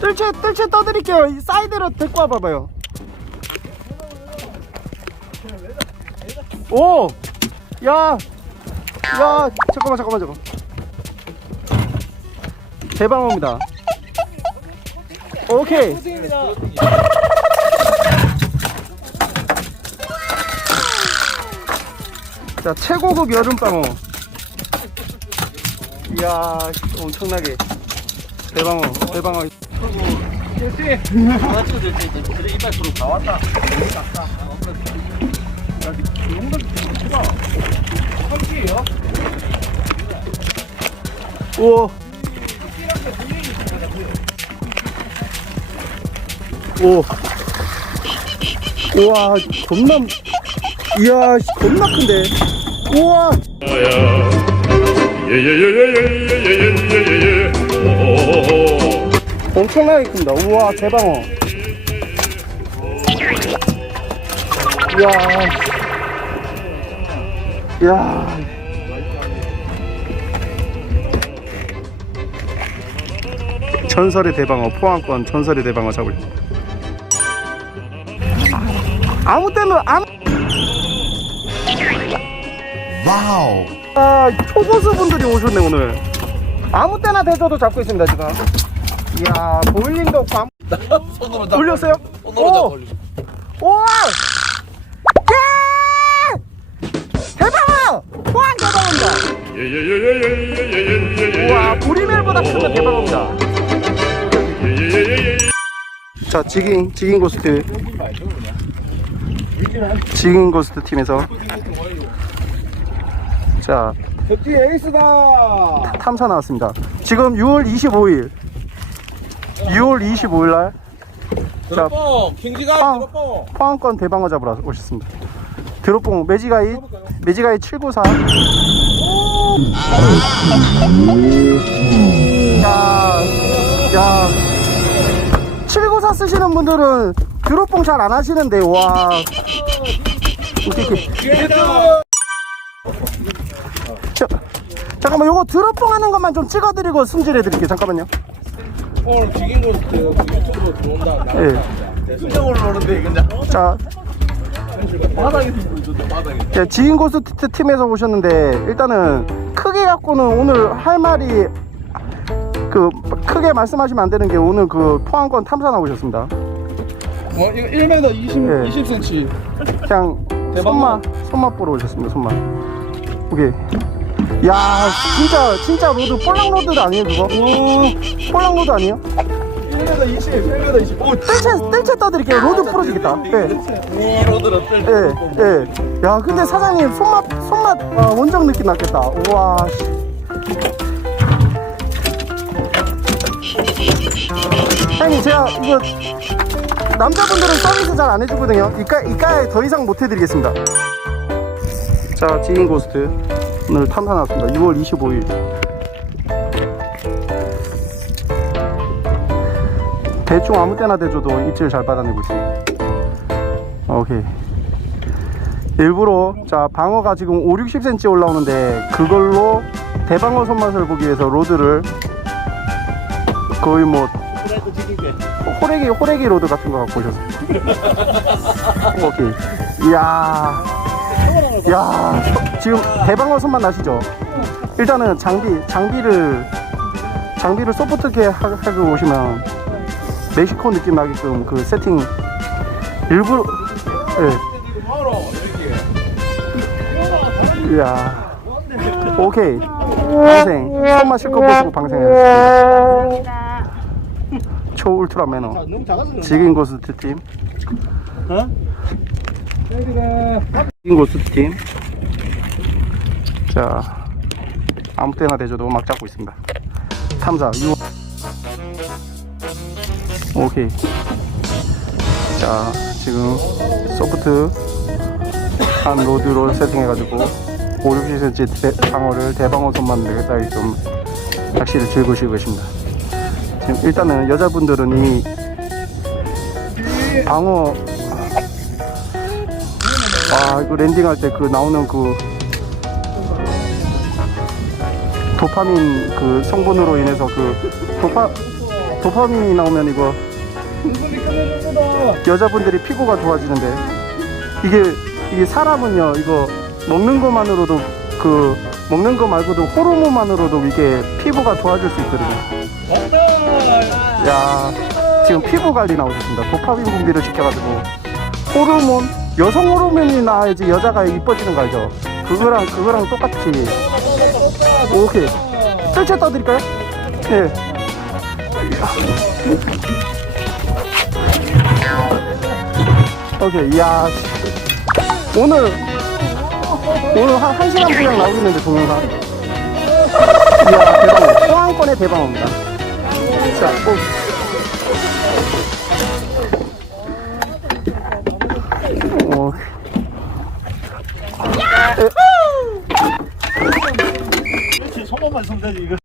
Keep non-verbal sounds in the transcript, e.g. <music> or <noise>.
뜰채 뜰채 떠드릴게요 이 사이드로 데리고 와봐봐요 오! 야! 야! 잠깐만 잠깐만 잠깐 대방어입니다 오케이 자 최고급 여름방어 이야 엄청나게 대방어 대방어 됐지? 맞춰 됐지 그래 이빨 부러 다 왔다 여기 갔다 야 용돈 줘봐 삼키에요? 오오와 겁나 이야 겁나 큰데 우와 엄청나게 큽니다 우와 대방어 이야 이야 전설의 대방어 포항권 전설의 대방어 잡을 아무 때나 아무 와우 아 초보수분들이 오셨네 오늘 아무 때나 대줘도 잡고 있습니다 지금 이야 볼링도 없고 아무... 손으로 잡 올렸어요? 손으로 잡 오! 올리 우와! 예! 대박! 또한 대박입니다 우와 보리멜보다 크면 대박입니다 자 지긴 지긴 고스트 지긴 고스트 팀에서 자 덕지 에이스다. 탐사 나왔습니다. 지금 6월 25일. 6월 25일 날. 드롭봉 킹지가 빵. 드롭봉. 포항권 대방어 잡으러 오셨습니다. 드롭봉 매지가이 매지가이 794 야, 야. 794 쓰시는 분들은 드롭봉 잘 안 하시는데 와. 오케이, 오케이. 자, 잠깐만 요거 드롭봉 하는 것만 좀 찍어드리고 승질해 드릴게요 잠깐만요 오늘 지긴 거 유튜브로 들어온다 예. 수정으로 오는데 그냥 자 바닥에 들어온다 바닥에 네, 지인 고스트 팀에서 오셨는데 일단은 크게 갖고는 오늘 할 말이 그 크게 말씀하시면 안 되는 게 오늘 그 포항권 탐사 나오셨습니다. 뭐 이거 1m 20, 예. 20cm 그냥. 손맛 손맛 보러 오셨습니다. 손맛. 오케이. 야 진짜 진짜 로드 볼락 로드도 아니에요 그거? 볼락 로드 아니에요? 1m 20 1m 20 오, 뜰채 뜰채 떠드릴게요. 로드 풀어지겠다. 예. 로드로 뜰 예, 예. 야, 근데 사장님 손맛 손맛 아, 원정 느낌 났겠다. 우와. 씨. 사장님 제가 이거 남자분들은 서비스 잘 안 해주거든요. 이까 이까에 더 이상 못 해드리겠습니다. 자, 지인 고스트 오늘 탐사 나왔습니다. 6월 25일. 대충 아무 때나 대줘도 입질 잘 받아내고 있습니다. 오케이. 일부러 자 방어가 지금 5, 60cm 올라오는데 그걸로 대방어 손맛을 보기 위해서 로드를 거의 뭐 호래기 호래기 로드 같은 거 갖고 오셨어요. <laughs> 오케이. 이야. 야 지금 대방어 손맛 나시죠? 일단은 장비 장비를 장비를 소프트게 하- 하고 오시면 멕시코 느낌 나게끔 그 세팅 일부러 예. 이야. 오케이. 방생. 손맛 실컷 보시고 방생해요. 초 울트라 매너. 지긴 고스트 팀. 어? 지긴 고스트 팀. 자. 아무 때나 대줘도 막 잡고 있습니다. 3, 4, 6. 오케이. 자, 지금 소프트 한 로드로 세팅해가지고 5, 60cm 대, 방어를 대방어 손만 내겠다 좀 낚시를 즐기시고 계십니다. 지금 일단은 여자분들은 이 방어 아 이거 랜딩할 때 그 나오는 그 도파민 그 성분으로 인해서 그 도파 도파민이 나오면 이거. 여자분들이 피부가 좋아지는데 이게 이게 사람은요 이거 먹는 것만으로도 그 먹는 거 말고도 호르몬만으로도 이게 피부가 좋아질 수 있거든요. 야 지금 피부 관리 나오셨습니다. 도파민 분비를 시켜가지고 호르몬 여성 호르몬이 나야지 여자가 이뻐지는 거 알죠? 그거랑 그거랑 똑같이 오케이 뜰채 떠드릴까요? 예. 오케이 이야 오늘 오늘 한 1시간 분량 나오겠는데 동영상 이야 대방어 포항권의 대방어입니다 자, 꼭. 소문만 성대지 이거